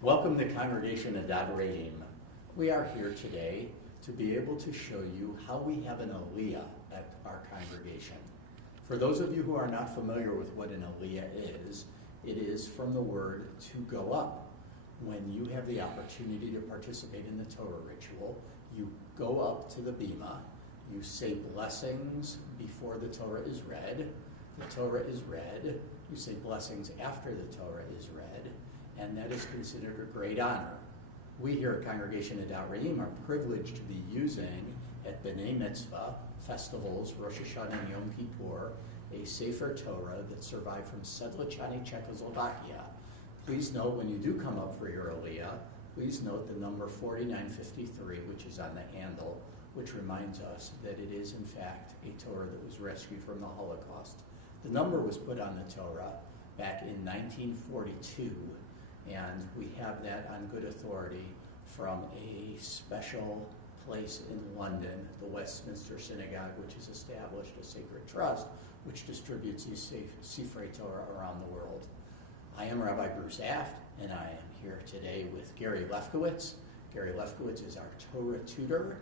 Welcome to Congregation Adat Reyim. We are here today to be able to show you how we have an Aliyah at our congregation. For those of you who are not familiar with what an Aliyah is, it is from the word to go up. When you have the opportunity to participate in the Torah ritual, you go up to the bima, you say blessings before the Torah is read, the Torah is read, you say blessings after the Torah is read, and that is considered a great honor. We here at Congregation Adat Reyim are privileged to be using at B'nai Mitzvah, festivals, Rosh Hashanah and Yom Kippur, a Sefer Torah that survived from Sedlčany, Czechoslovakia. Please note when you do come up for your Aliyah, please note the number 4953, which is on the handle, which reminds us that it is in fact a Torah that was rescued from the Holocaust. The number was put on the Torah back in 1942, and we have that on good authority from a special place in London, the Westminster Synagogue, which has established a sacred trust which distributes these Sifrei Torah around the world. I am Rabbi Bruce Aft, and I am here today with Gary Lefkowitz. Gary Lefkowitz is our Torah tutor,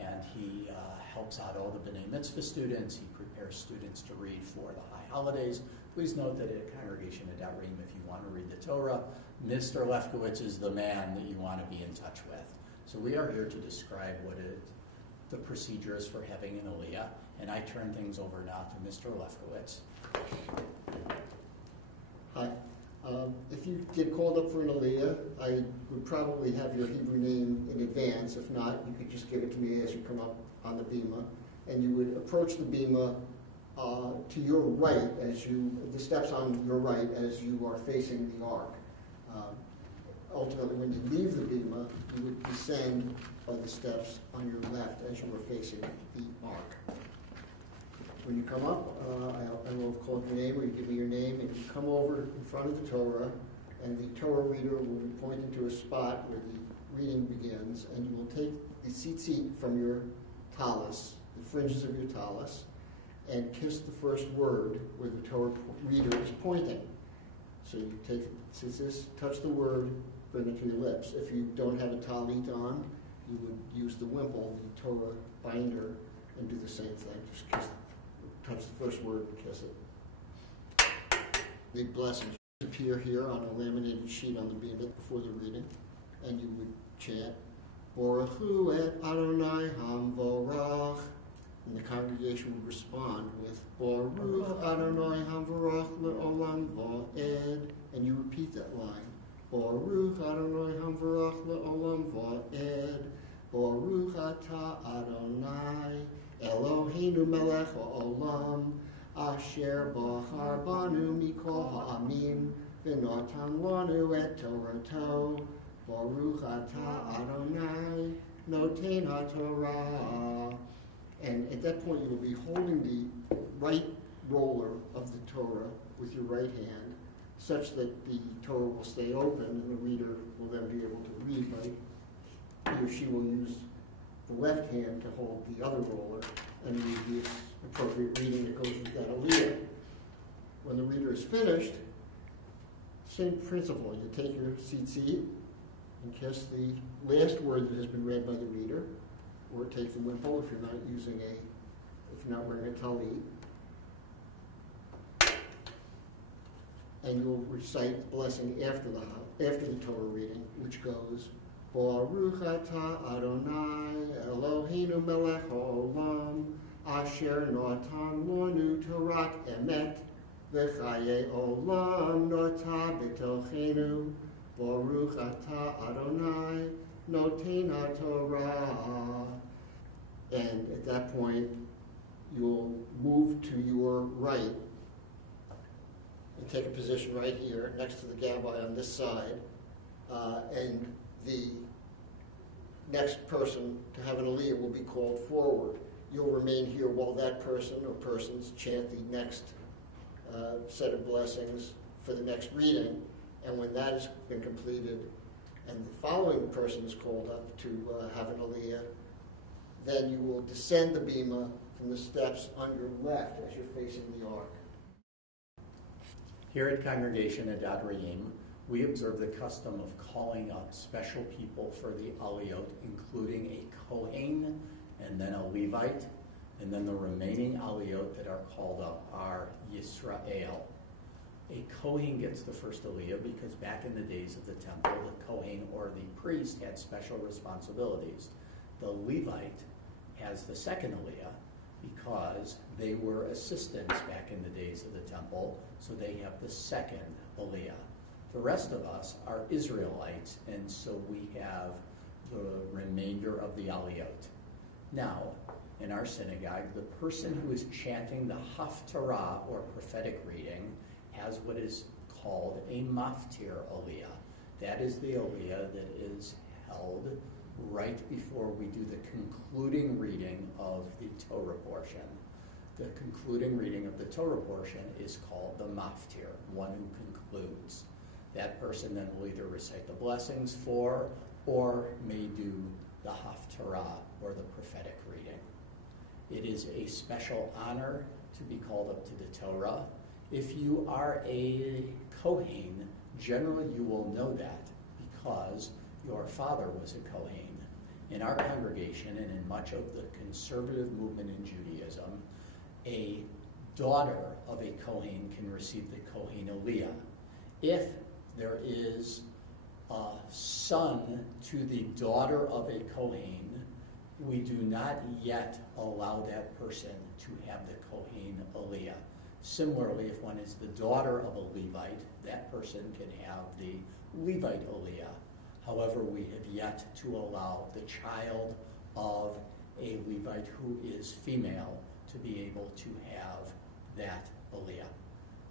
and he helps out all the B'nai Mitzvah students. He prepares students to read for the high holidays. Please note that at Congregation Adat Reyim, if you want to read the Torah, Mr. Lefkowitz is the man that you want to be in touch with. So we are here to describe what the procedure is for having an Aliyah, and I turn things over now to Mr. Lefkowitz. Hi. If you get called up for an Aliyah, I would probably have your Hebrew name in advance. If not, you could just give it to me as you come up on the bima, and you would approach the bima to your right, the steps on your right as you are facing the ark. Ultimately, when you leave the bima, you would descend by the steps on your left as you are facing the ark. When you come up, I will call your name, or you give me your name, and you come over in front of the Torah, and the Torah reader will be pointing to a spot where the reading begins, and you will take the tzitzit from your tallis, the fringes of your tallis, and kiss the first word where the Torah reader is pointing. So you take the tzitzit, touch the word, bring it to your lips. If you don't have a talit on, you would use the wimple, the Torah binder, and do the same thing. Just touch the first word and kiss it. The blessings appear here on a laminated sheet on the bima before the reading, and you would chant, Baruch Hu et Adonai Hamvorach, and the congregation would respond with Baruch Adonai Hamvorach le'olam va'ed, and you repeat that line. Baruch Adonai Hamvorach le'olam va'ed, Baruch Ata Adonai Eloheinu melech ha'olam, asher bachar banu mikol ha'amim, v'notan lanu et Torato, Baruch Ata Adonai noten ha'torah. And at that point, you will be holding the right roller of the Torah with your right hand, such that the Torah will stay open, and the reader will then be able to read. He or she will use the left hand to hold the other roller and read the appropriate reading that goes with that Aliyah. When the reader is finished, same principle. You take your tzitzit and kiss the last word that has been read by the reader, or take the wimple if you're not wearing a talit, and you'll recite the blessing after the Torah reading, which goes, Baruch Ata Adonai Eloheinu melech ha'olam, asher notan lanu Torat emet, v'chaye olam nota b'tochenu, Baruch Ata Adonai noten ha'torah. And at that point, you'll move to your right and take a position right here next to the gabbai on this side, and the next person to have an Aliyah will be called forward. You'll remain here while that person or persons chant the next set of blessings for the next reading, and when that has been completed and the following person is called up to have an Aliyah, then you will descend the bima from the steps on your left as you're facing the ark. Here at Congregation Adat Reyim, we observe the custom of calling up special people for the Aliyot, including a Kohen and then a Levite, and then the remaining Aliyot that are called up are Yisrael. A Kohen gets the first Aliyah because back in the days of the temple, the Kohen or the priest had special responsibilities. The Levite has the second Aliyah because they were assistants back in the days of the temple, so they have the second Aliyah. The rest of us are Israelites, and so we have the remainder of the Aliyot. Now, in our synagogue, the person who is chanting the Haftarah, or prophetic reading, has what is called a maftir aliyah. That is the aliyah that is held right before we do the concluding reading of the Torah portion. The concluding reading of the Torah portion is called the maftir, one who concludes. That person then will either recite the blessings for or may do the haftarah, or the prophetic reading. It is a special honor to be called up to the Torah. If you are a Kohen, generally you will know that because your father was a Kohen. In our congregation and in much of the conservative movement in Judaism, a daughter of a Kohen can receive the Kohen Aliyah. If there is a son to the daughter of a Kohen, we do not yet allow that person to have the Kohen Aliyah. Similarly, if one is the daughter of a Levite, that person can have the Levite Aliyah. However, we have yet to allow the child of a Levite who is female to be able to have that Aliyah.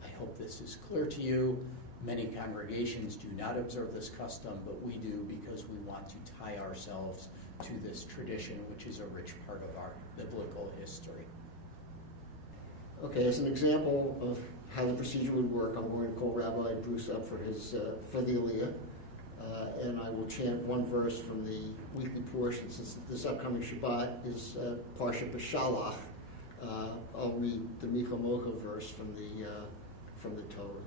I hope this is clear to you. Many congregations do not observe this custom, but we do because we want to tie ourselves to this tradition, which is a rich part of our biblical history. Okay, as an example of how the procedure would work, I'm going to call Rabbi Bruce up for the Aliyah, and I will chant one verse from the weekly portion. Since this upcoming Shabbat is Parsha B'Shalach, I'll read the Micha Mocha verse from the Torah.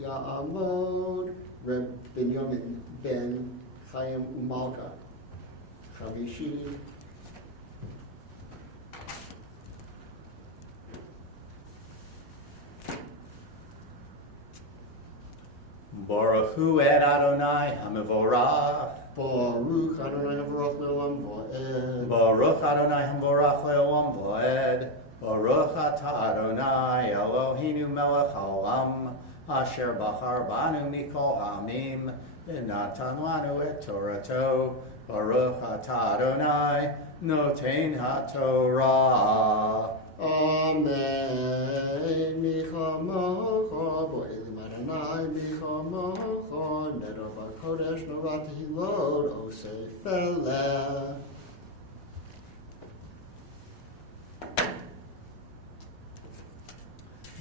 Ya'amod Reb Binyamin ben Chaim Umalka Chavishi Baruch Hu et Adonai HaMevorach. Baruch Adonai Havarach Le'olam Va'ed. Baruch Adonai HaMevorach Le'olam Va'ed. Baruch Atah Adonai Eloheinu Melech Haolam, Asher Bachar Banu Mikol Amim, V'natan Lanu et Torato. Baruch Atah Adonai Noten HaTorah. Amen. Micha Mocha Bo'elim Adonai Micha Mocha Neder B'Kodesh Norat Hilod Osei Feleh.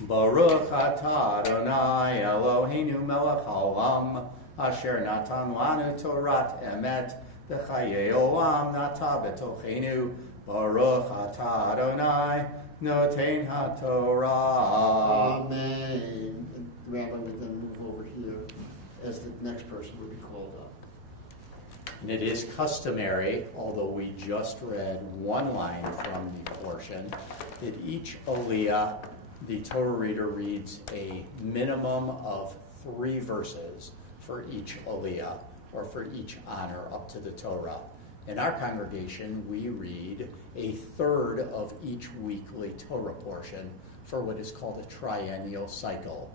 Baruch atah Adonai Eloheinu melech haolam, asher natan lanu torat emet, v'chayei olam nata b'tochenu. Baruch atah Adonai noten haTorah. Amen. The rabbi would then move over here as the next person would be called up. And it is customary, although we just read one line from the portion, that each Aliyah, the Torah reader reads a minimum of 3 verses for each Aliyah, or for each honor up to the Torah. In our congregation, we read a third of each weekly Torah portion for what is called a triennial cycle.